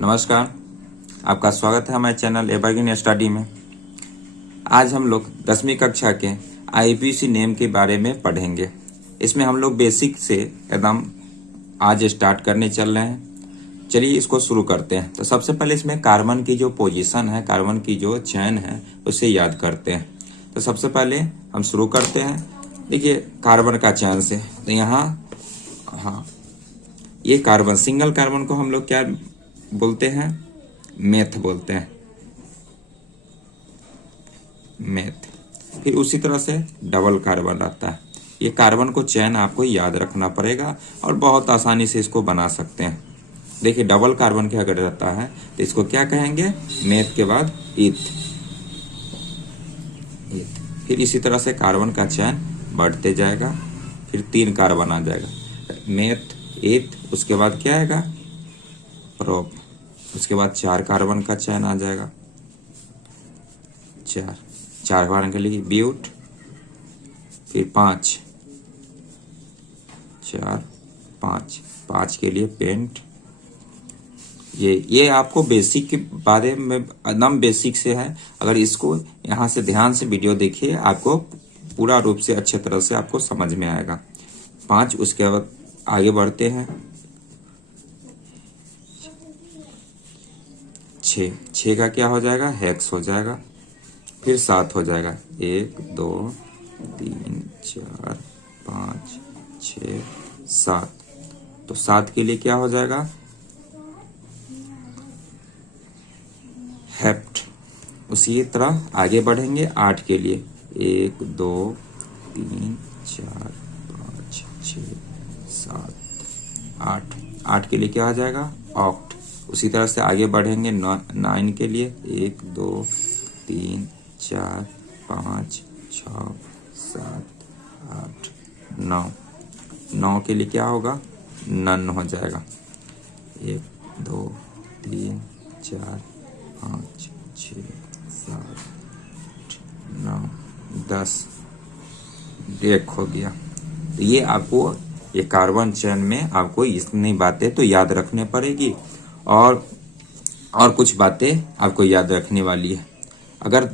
नमस्कार, आपका स्वागत है हमारे चैनल एवरग्रीन स्टडी में। आज हम लोग 10वीं कक्षा के आईपीसी नेम के बारे में पढ़ेंगे। इसमें हम लोग बेसिक से एकदम आज स्टार्ट करने चल रहे हैं। चलिए इसको शुरू करते हैं। तो सबसे पहले इसमें कार्बन की जो पोजीशन है, कार्बन की जो चैन है, उसे याद करते हैं। तो सबसे पहले हम शुरू करते हैं। देखिए कार्बन का चैन से, तो यहाँ ये कार्बन, सिंगल कार्बन को हम लोग क्या बोलते हैं? मेथ बोलते हैं, मेथ। फिर उसी तरह से डबल कार्बन रहता है। ये कार्बन को चैन आपको याद रखना पड़ेगा और बहुत आसानी से इसको बना सकते हैं। देखिए डबल कार्बन के अगर रहता है तो इसको क्या कहेंगे? मेथ के बाद ईथ। फिर इसी तरह से कार्बन का चैन बढ़ते जाएगा, फिर 3 कार्बन आ जाएगा, मेथ, ईथ, उसके बाद क्या आएगा? प्रोप। उसके बाद 4 कार्बन का चैन आ जाएगा, 4 कार्बन के लिए ब्यूट, फिर 5 के लिए पेंट। ये आपको बेसिक के बारे में एकदम बेसिक से है। अगर इसको यहाँ से ध्यान से वीडियो देखिए, आपको पूरा रूप से अच्छे तरह से आपको समझ में आएगा। 5, उसके बाद आगे बढ़ते हैं 6 का क्या हो जाएगा? हेक्स हो जाएगा। फिर 7 हो जाएगा, 1 2 3 4 5 6 7। तो 7 के लिए क्या हो जाएगा? हेप्ट। उसी तरह आगे बढ़ेंगे 8 के लिए, 1 2 3 4 5 6 7 8 के लिए क्या हो जाएगा? ऑक्ट। उसी तरह से आगे बढ़ेंगे 9 के लिए, 1 2 3 4 5 6 7 8 9। 9 के लिए क्या होगा? नन हो जाएगा, 1 2 3 4 5 6 7 9 10। 1 हो गया। तो ये आपको, ये कार्बन चैन में आपको इतनी बातें तो याद रखने पड़ेगी और कुछ बातें आपको याद रखने वाली है। अगर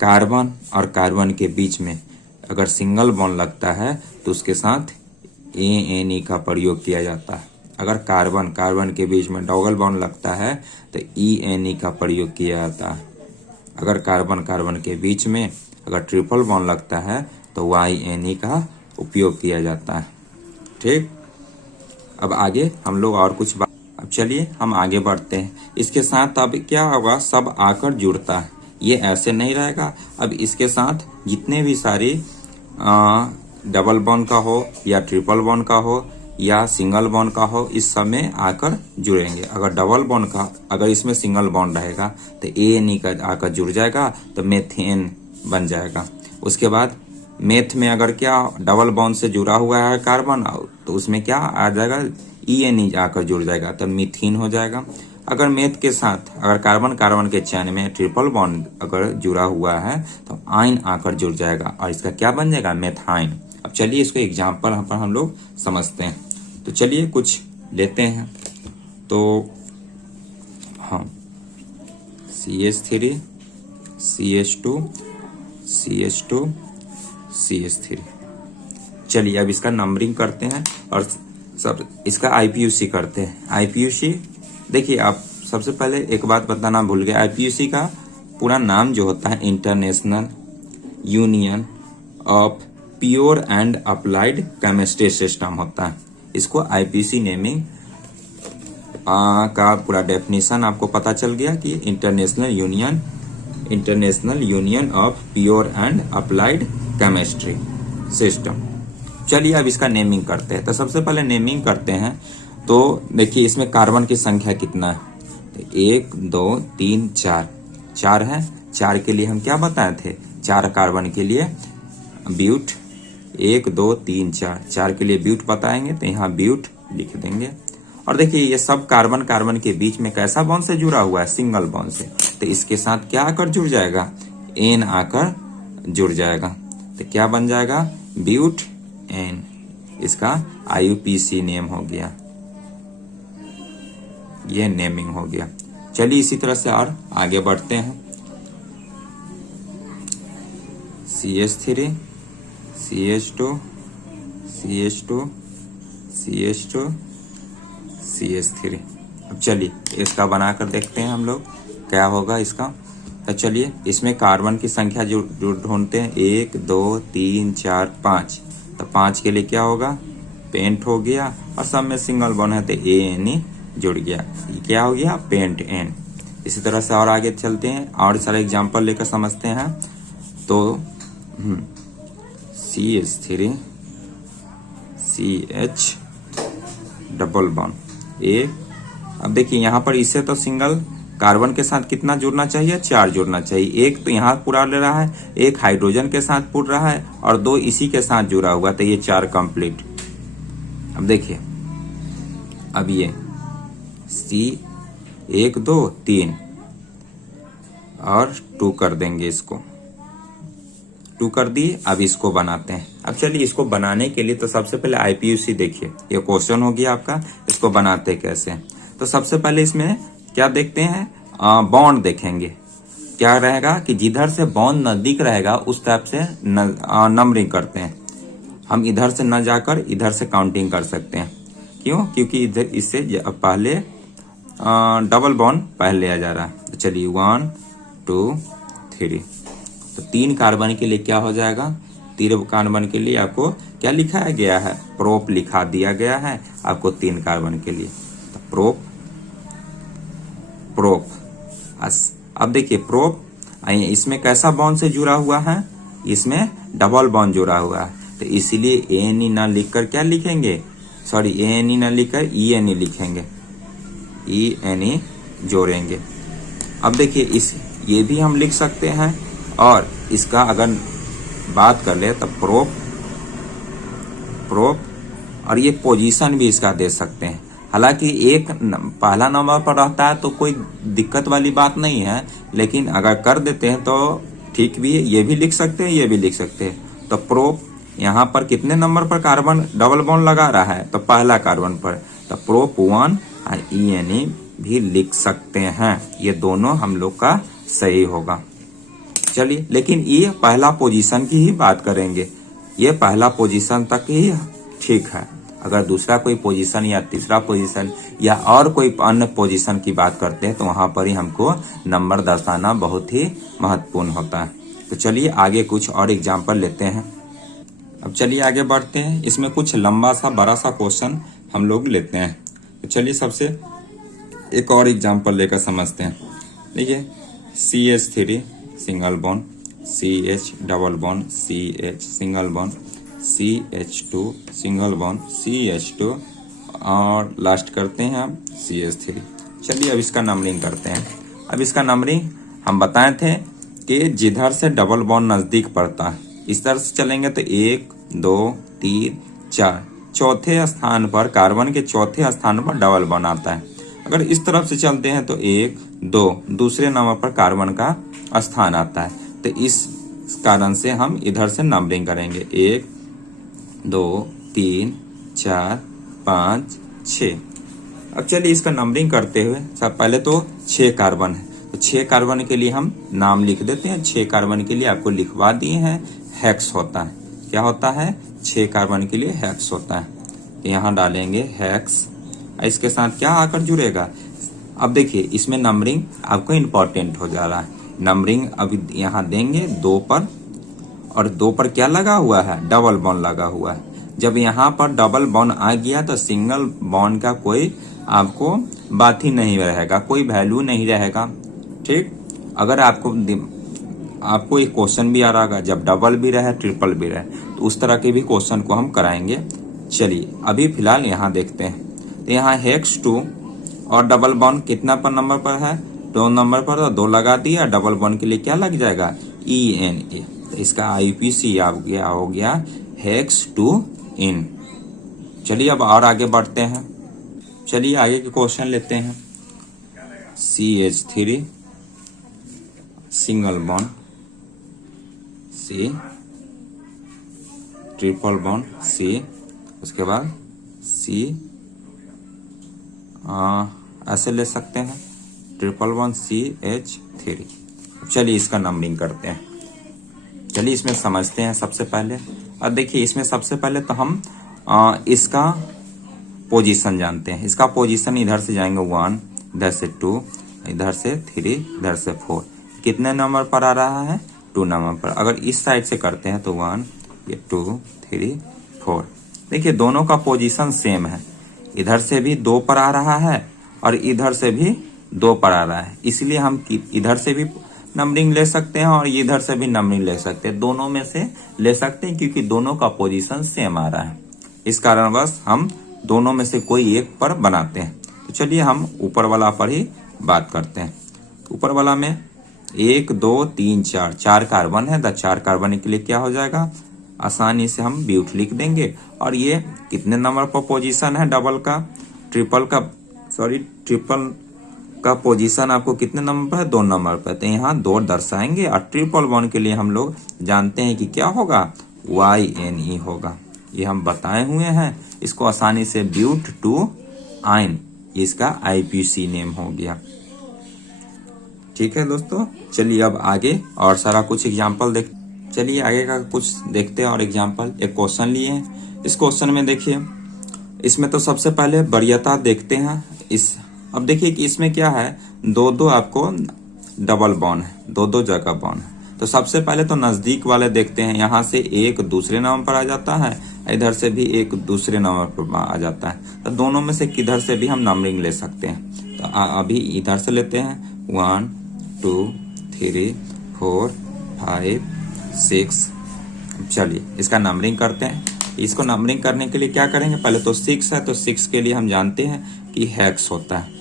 कार्बन और कार्बन के बीच में अगर सिंगल बॉन्ड लगता है तो उसके साथ ANE का प्रयोग किया जाता है। अगर कार्बन के बीच में डबल बॉन्ड लगता है तो ENE का प्रयोग किया जाता है। अगर कार्बन के बीच में अगर ट्रिपल बॉन्ड लगता है तो YNE का उपयोग किया जाता है। ठीक, अब आगे हम लोग और कुछ बात। अब चलिए हम आगे बढ़ते हैं। इसके साथ अब क्या होगा? सब आकर जुड़ता है, ये ऐसे नहीं रहेगा। अब इसके साथ जितने भी सारी डबल बॉन्ड का हो या ट्रिपल बॉन्ड का हो या सिंगल बॉन्ड का हो, इस सब में आकर जुड़ेंगे। अगर डबल बॉन्ड का, अगर इसमें सिंगल बॉन्ड रहेगा तो ANE का आकर जुड़ जाएगा, तो मेथेन बन जाएगा। उसके बाद मेथ में अगर क्या डबल बॉन्ड से जुड़ा हुआ है कार्बन, तो उसमें क्या आ जाएगा? ENE आकर जुड़ जाएगा, तो मीथीन हो जाएगा। अगर मेथ के साथ अगर कार्बन के चैन में ट्रिपल बॉन्ड अगर जुड़ा हुआ है तो आइन आकर जुड़ जाएगा और इसका क्या बन जाएगा? मेथाइन। अब चलिए इसको एग्जाम्पल पर हम लोग समझते हैं। तो चलिए कुछ लेते हैं। तो हाँ, CH3 CH2 CH2 CH3। चलिए अब इसका नंबरिंग करते हैं और सब इसका IPUC करते हैं। IPUC देखिए, आप सबसे पहले एक बात बताना भूल गए। IPUC का पूरा नाम जो होता है international union of pure and applied chemistry system होता है। इसको IPUC नेमिंग का पूरा डेफिनेशन आपको पता चल गया कि international union of pure and applied chemistry system. चलिए अब इसका नेमिंग करते हैं। तो सबसे पहले नेमिंग करते हैं। तो देखिए इसमें कार्बन की संख्या कितना है? तो 1 2 3 4 है। 4 के लिए हम क्या बताए थे? 4 कार्बन के लिए ब्यूट, 1 2 3 4 के लिए ब्यूट बताएंगे, तो यहाँ ब्यूट लिख देंगे। और देखिए ये सब कार्बन के बीच में कैसा बॉन्ड से जुड़ा हुआ है? सिंगल बॉन्ड से। तो इसके साथ क्या आकर जुड़ जाएगा? एन आकर जुड़ जाएगा। तो क्या बन जाएगा? Butene. इसका IUPAC नेम हो गया, ये नेमिंग हो गया। चलिए इसी तरह से और आगे बढ़ते हैं। CH3 CH2 CH2 CH2 CH3। अब चलिए इसका बनाकर देखते हैं हम लोग क्या होगा इसका। तो चलिए इसमें कार्बन की संख्या जो ढूंढते हैं 1 2 3 4 5। तो 5 के लिए क्या होगा, पेंट हो गया और सब में सिंगल बॉन्ड है तो ANE जुड़ गया, ये क्या हो गया, पेंट N। इसी तरह से और आगे चलते हैं और सारे एग्जाम्पल लेकर समझते हैं। तो CH3 CH double bond A। अब देखिए यहाँ पर इससे तो सिंगल कार्बन के साथ कितना जुड़ना चाहिए, 4 जुड़ना चाहिए। एक तो यहाँ पूरा ले रहा है, एक हाइड्रोजन के साथ पूर रहा है और 2 इसी के साथ जुड़ा हुआ, तो ये 4 कंप्लीट। अब देखिए अब ये C 1 2 3 और 2 कर देंगे, इसको 2 कर दिए। अब इसको बनाते हैं। अब चलिए इसको बनाने के लिए तो सबसे पहले IPUC देखिए, ये क्वेश्चन हो गया आपका, इसको बनाते कैसे। तो सबसे पहले इसमें क्या देखते हैं, बॉन्ड देखेंगे। क्या रहेगा कि जिधर से बॉन्ड नजदीक रहेगा उस टाइप से नंबरिंग करते हैं। हम इधर से न जाकर इधर से काउंटिंग कर सकते हैं। क्यों, क्योंकि इधर इससे पहले डबल बॉन्ड पहले आ जा रहा है। तो चलिए 1 2 3। तो 3 कार्बन के लिए क्या हो जाएगा, 3 कार्बन के लिए आपको क्या लिखाया गया है, प्रोप लिखा दिया गया है आपको 3 कार्बन के लिए। तो प्रोप प्रोप। अब देखिए प्रोप इसमें कैसा बॉन्ड से जुड़ा हुआ है, इसमें डबल बॉन्ड जुड़ा हुआ है। तो इसीलिए ANE ना लिखकर क्या लिखेंगे, सॉरी ANE ना लिखकर ENE लिखेंगे, ENE जोड़ेंगे। अब देखिए ये भी हम लिख सकते हैं और इसका अगर बात कर ले तो प्रोप प्रोप और ये पोजीशन भी इसका दे सकते हैं। हालांकि एक पहला नंबर पर रहता है तो कोई दिक्कत वाली बात नहीं है, लेकिन अगर कर देते हैं तो ठीक भी है, ये भी लिख सकते हैं ये भी लिख सकते हैं। तो प्रोप यहाँ पर कितने नंबर पर कार्बन डबल बॉन्ड लगा रहा है, तो पहला कार्बन पर, तो प्रोप 1 और ENE भी लिख सकते हैं। ये दोनों हम लोग का सही होगा। चलिए लेकिन ये पहला पोजीशन की ही बात करेंगे, ये पहला पोजीशन तक ही ठीक है। अगर दूसरा कोई पोजीशन या तीसरा पोजीशन या और कोई अन्य पोजीशन की बात करते हैं तो वहां पर ही हमको नंबर दर्शाना बहुत ही महत्वपूर्ण होता है। तो चलिए आगे कुछ और एग्जाम्पल लेते हैं। अब चलिए आगे बढ़ते हैं, इसमें कुछ लंबा सा बड़ा सा क्वेश्चन हम लोग लेते हैं। तो चलिए सबसे एक और एग्जाम्पल लेकर समझते हैं। देखिए CH3 single bond, CH double bond, CH single bond, CH2 single bond, CH2 और लास्ट करते हैं हम CH3। चलिए अब इसका नंबरिंग करते हैं। अब इसका नंबरिंग हम बताए थे कि जिधर से डबल बॉन्ड नजदीक पड़ता है इस तरह से चलेंगे तो 1 2 3 4, चौथे स्थान पर कार्बन के चौथे स्थान पर डबल बॉन्ड आता है। अगर इस तरफ से चलते हैं तो 1 2 दूसरे नंबर पर कार्बन का स्थान आता है। तो इस कारण से हम इधर से नंबरिंग करेंगे 1 2 3 4 5 6। अब चलिए इसका नंबरिंग करते हुए सब पहले तो 6 कार्बन है, तो 6 कार्बन के लिए हम नाम लिख देते हैं। 6 कार्बन के लिए आपको लिखवा दिए हैं, हेक्स होता है। क्या होता है, 6 कार्बन के लिए हेक्स होता है। तो यहाँ डालेंगे हेक्स, इसके साथ क्या आकर जुड़ेगा। अब देखिए इसमें नंबरिंग आपको इम्पोर्टेंट हो जा रहा है। नंबरिंग अभी यहाँ देंगे 2 पर, और 2 पर क्या लगा हुआ है, डबल बॉन्ड लगा हुआ है। जब यहाँ पर डबल बॉन्ड आ गया तो सिंगल बॉन्ड का कोई आपको बात ही नहीं रहेगा, कोई वैल्यू नहीं रहेगा। ठीक, अगर आपको एक क्वेश्चन भी आ रहा होगा जब डबल भी रहे ट्रिपल भी रहे, तो उस तरह के भी क्वेश्चन को हम कराएंगे। चलिए अभी फिलहाल यहाँ देखते हैं। तो यहाँ हेक्स 2 और डबल बॉन्ड कितना पर नंबर पर है, 2 नंबर पर, तो 2 लगा दिया। डबल बॉन्ड के लिए क्या लग जाएगा, ENA। तो इसका IPC हो गया हेक्स 2 इन। चलिए अब और आगे बढ़ते हैं। चलिए आगे के क्वेश्चन लेते हैं। CH3 single bond, C triple bond C, उसके बाद C ऐसे ले सकते हैं ट्रिपल वन CH3। चलिए इसका नंबरिंग करते हैं। चलिए इसमें समझते हैं सबसे पहले। और देखिए इसमें सबसे पहले तो हम इसका पोजीशन जानते हैं। इसका पोजीशन इधर से जाएंगे 1, इधर से 2, इधर से 3, इधर से 4। कितने नंबर पर आ रहा है? 2 नंबर पर। अगर इस साइड से करते हैं तो 1, ये 2, 3, 4। देखिए दोनों का पोजीशन सेम है। इधर से भी 2 पर आ रहा है और इधर से भी 2 पर आ रहा है, इसलिए हम इधर से भी नंबरिंग ले सकते हैं और इधर से भी नंबरिंग ले सकते हैं। दोनों में से ले सकते हैं क्योंकि दोनों का पोजीशन सेम आ रहा है। इस कारणवश हम दोनों में से कोई एक पर बनाते हैं। तो चलिए हम ऊपर वाला पर ही बात करते हैं। ऊपर वाला में 1, 2, 3, 4 कार्बन है। तो 4 कार्बन के लिए क्या हो जाएगा? आसानी से हम ब्यूट लिख देंगे। और ये कितने नंबर पर पोजीशन है? डबल का ट्रिपल का पोजीशन आपको कितने नंबर पर है? 2 नंबर पर। तो यहाँ 2 दर्शाएंगे। और ट्रिपल बॉन्ड के लिए हम लोग जानते हैं कि क्या होगा? YNE होगा। ये हम बताए हुए हैं। इसको आसानी से ब्यूट टू आइन, इसका IPC नेम हो गया। ठीक है दोस्तों, चलिए अब आगे और सारा कुछ एग्जाम्पल चलिए आगे का कुछ देखते हैं और एग्जाम्पल। एक क्वेश्चन लिए हैं। इस क्वेश्चन में देखिए, इसमें तो सबसे पहले वरीयता देखते हैं। अब देखिए कि इसमें क्या है, 2 आपको डबल बॉन्ड है, 2 जगह बॉन्ड है। तो सबसे पहले तो नजदीक वाले देखते हैं। यहाँ से एक दूसरे नंबर पर आ जाता है, इधर से भी एक दूसरे नंबर पर आ जाता है। तो दोनों में से किधर से भी हम नंबरिंग ले सकते हैं। तो अभी इधर से लेते हैं 1, 2, 3, 4, 5, 6। चलिए इसका नंबरिंग करते हैं। इसको नंबरिंग करने के लिए क्या करेंगे? पहले तो 6 है, तो 6 के लिए हम जानते हैं कि हेक्स होता है।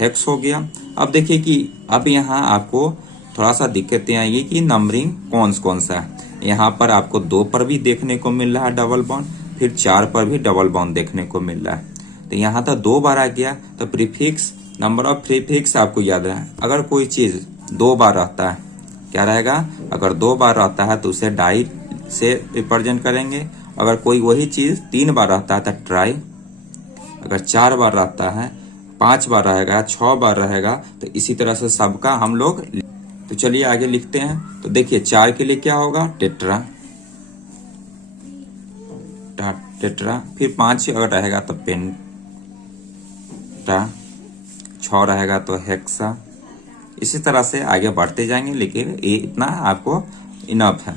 हेक्स हो गया। अब देखिए कि अब यहाँ आपको थोड़ा सा दिक्कतें आएगी कि नंबरिंग कौन सा है। यहाँ पर आपको 2 पर भी देखने को मिल रहा है डबल बॉन्ड, फिर 4 पर भी डबल बॉन्ड देखने को मिल रहा है। तो यहाँ तो 2 बार आ गया। तो प्रीफिक्स, नंबर ऑफ प्रीफिक्स आपको याद रहे। अगर कोई चीज 2 बार रहता है, क्या रहेगा? अगर 2 बार रहता है तो उसे डाई से रिप्रेजेंट करेंगे। अगर कोई वही चीज 3 बार रहता है तो ट्राई। अगर 4 बार रहता है, 5 बार रहेगा, 6 बार रहेगा, तो इसी तरह से सबका हम लोग। तो चलिए आगे लिखते हैं। तो देखिए 4 के लिए क्या होगा? टेट्रा। फिर 5 अगर रहेगा तो पेंटा। 6 रहेगा तो हेक्सा। इसी तरह से आगे बढ़ते जाएंगे, लेकिन ये इतना आपको इनफ है,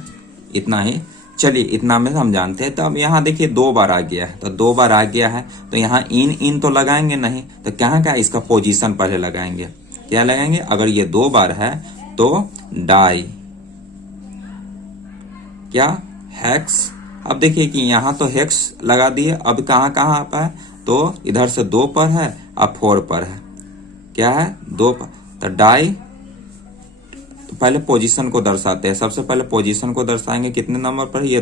इतना ही। चलिए इतना में हम जानते हैं। तो अब यहाँ देखिए 2 बार आ गया है। तो 2 बार आ गया है तो यहाँ इन तो लगाएंगे नहीं। तो क्या इसका पोजीशन पहले लगाएंगे। क्या लगाएंगे? अगर ये 2 बार है तो डाई, क्या हेक्स। अब देखिए कि यहाँ तो हेक्स लगा दिए। अब कहाँ पर है? तो इधर से 2 पर है, अब 4 पर है। क्या है? 2 पर। तो डाई। तो पहले पोजीशन को दर्शाते हैं। सबसे पहले पोजीशन को दर्शाएंगे कितने नंबर पर? ये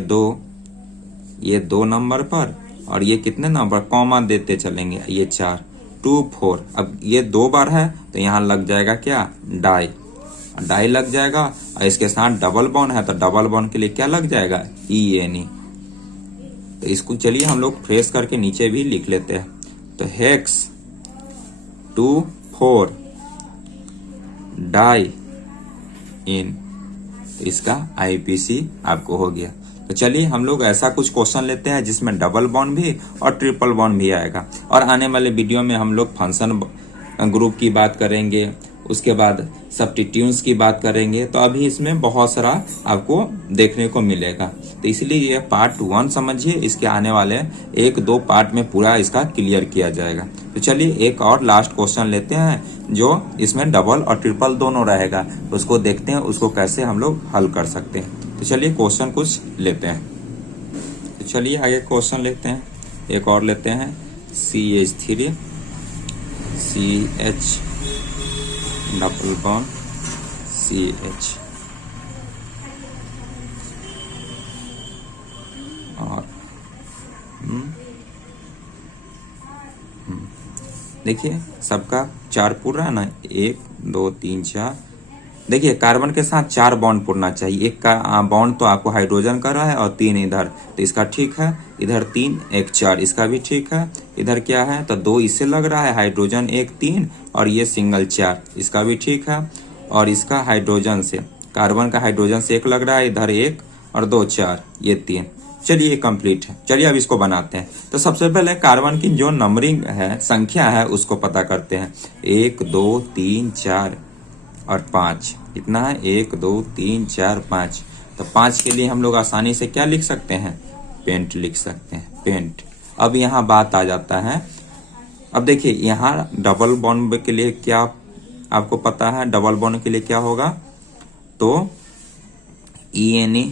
2 नंबर पर। और ये कितने नंबर? कॉमा देते चलेंगे। ये 4, 2, 4। अब ये 2 बार है तो यहाँ लग जाएगा क्या? डाई लग जाएगा। और इसके साथ डबल बॉन्ड है तो डबल बॉन्ड के लिए क्या लग जाएगा? ENE। तो इसको चलिए हम लोग फ्रेश करके नीचे भी लिख लेते हैं। तो हेक्स 2, 4 डाई इन। तो इसका IPC आपको हो गया। तो चलिए हम लोग ऐसा कुछ क्वेश्चन लेते हैं जिसमें डबल बॉन्ड भी और ट्रिपल बॉन्ड भी आएगा। और आने वाले वीडियो में हम लोग फंक्शन ग्रुप की बात करेंगे, उसके बाद सब्स्टिट्यूएंट्स की बात करेंगे। तो अभी इसमें बहुत सारा आपको देखने को मिलेगा। तो इसलिए ये पार्ट 1 समझिए। इसके आने वाले 1-2 पार्ट में पूरा इसका क्लियर किया जाएगा। तो चलिए एक और लास्ट क्वेश्चन लेते हैं जो इसमें डबल और ट्रिपल दोनों रहेगा। उसको देखते हैं उसको कैसे हम लोग हल कर सकते हैं। तो चलिए क्वेश्चन कुछ लेते हैं। तो चलिए आगे क्वेश्चन लेते हैं। एक और लेते हैं CH3 CH double bond CH। और देखिए सबका 4 पूरा है ना, 1 2 3 4 देखिए कार्बन के साथ 4 बॉन्ड पुरना चाहिए। एक का बॉन्ड तो आपको हाइड्रोजन का रहा है और 3 इधर, तो इसका ठीक है। इधर 3 1 4, इसका भी ठीक है। इधर क्या है तो 2 इससे लग रहा है, हाइड्रोजन 1 3 और ये सिंगल 4, इसका भी ठीक है। और इसका हाइड्रोजन से, कार्बन का हाइड्रोजन से 1 लग रहा है, इधर 1 और 2 4, ये 3। चलिए ये कंप्लीट है। चलिए अब इसको बनाते हैं। तो सबसे पहले कार्बन की जो नंबरिंग है, संख्या है, उसको पता करते हैं। 1 2 3 4 और 5, इतना है 1 2 3 4 5। तो 5 के लिए हम लोग आसानी से क्या लिख सकते हैं, पेंट लिख सकते हैं, पेंट। अब यहाँ बात आ जाता है, अब देखिए यहाँ डबल बॉन्ड के लिए क्या आपको पता है, डबल बॉन्ड के लिए क्या होगा, तो ENA।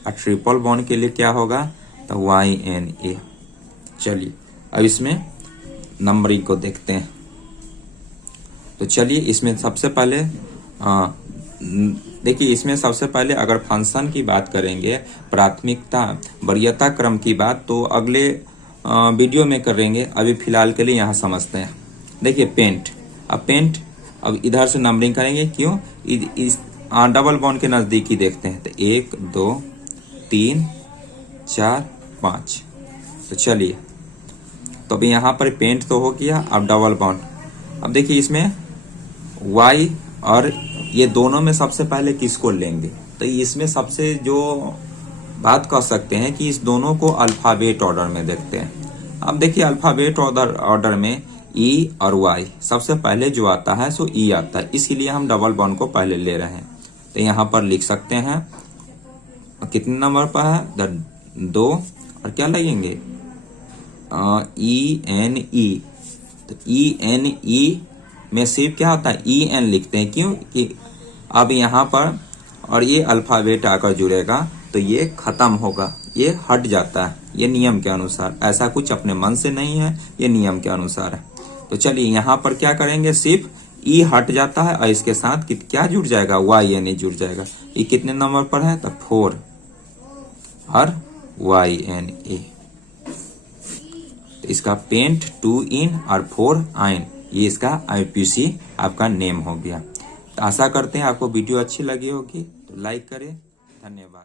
और ट्रिपल बॉन्ड के लिए क्या होगा, तो YNA। चलिए अब इसमें नंबरिंग को देखते हैं। तो चलिए इसमें सबसे पहले देखिए, इसमें सबसे पहले अगर फंक्शन की बात करेंगे, प्राथमिकता वरीयता क्रम की बात तो अगले वीडियो में करेंगे। अभी फिलहाल के लिए यहाँ समझते हैं। देखिए पेंट, अब पेंट अब इधर से नंबरिंग करेंगे, क्यों, इस डबल बॉन्ड के नजदीक ही देखते हैं। तो 1 2 3 4 5। तो चलिए, तो अभी यहाँ पर पेंट तो हो गया। अब डबल बॉन्ड, अब देखिए इसमें Y और ये दोनों में सबसे पहले किसको लेंगे, तो इसमें सबसे जो बात कर सकते हैं कि इस दोनों को अल्फाबेट ऑर्डर में देखते हैं। अब देखिए अल्फाबेट ऑर्डर में E और Y सबसे पहले जो आता है सो E आता है, इसीलिए हम डबल बॉन्ड को पहले ले रहे हैं। तो यहाँ पर लिख सकते हैं कितने नंबर पर है, 2 और क्या लगेंगे ENE। तो ENE में सिर्फ क्या होता है, EN लिखते हैं, क्यों कि अब यहाँ पर और ये अल्फाबेट आकर जुड़ेगा तो ये खत्म होगा, ये हट जाता है, ये नियम के अनुसार। ऐसा कुछ अपने मन से नहीं है, ये नियम के अनुसार है। तो चलिए यहाँ पर क्या करेंगे, सिर्फ E हट जाता है और इसके साथ क्या जुड़ जाएगा, YNA जुड़ जाएगा। ये कितने नंबर पर है, तो 4 और YNA। तो इसका पेंट 2 इन और 4 आइन, ये इसका IPC आपका नेम हो गया। तो आशा करते हैं आपको वीडियो अच्छी लगी होगी, तो लाइक करें। धन्यवाद।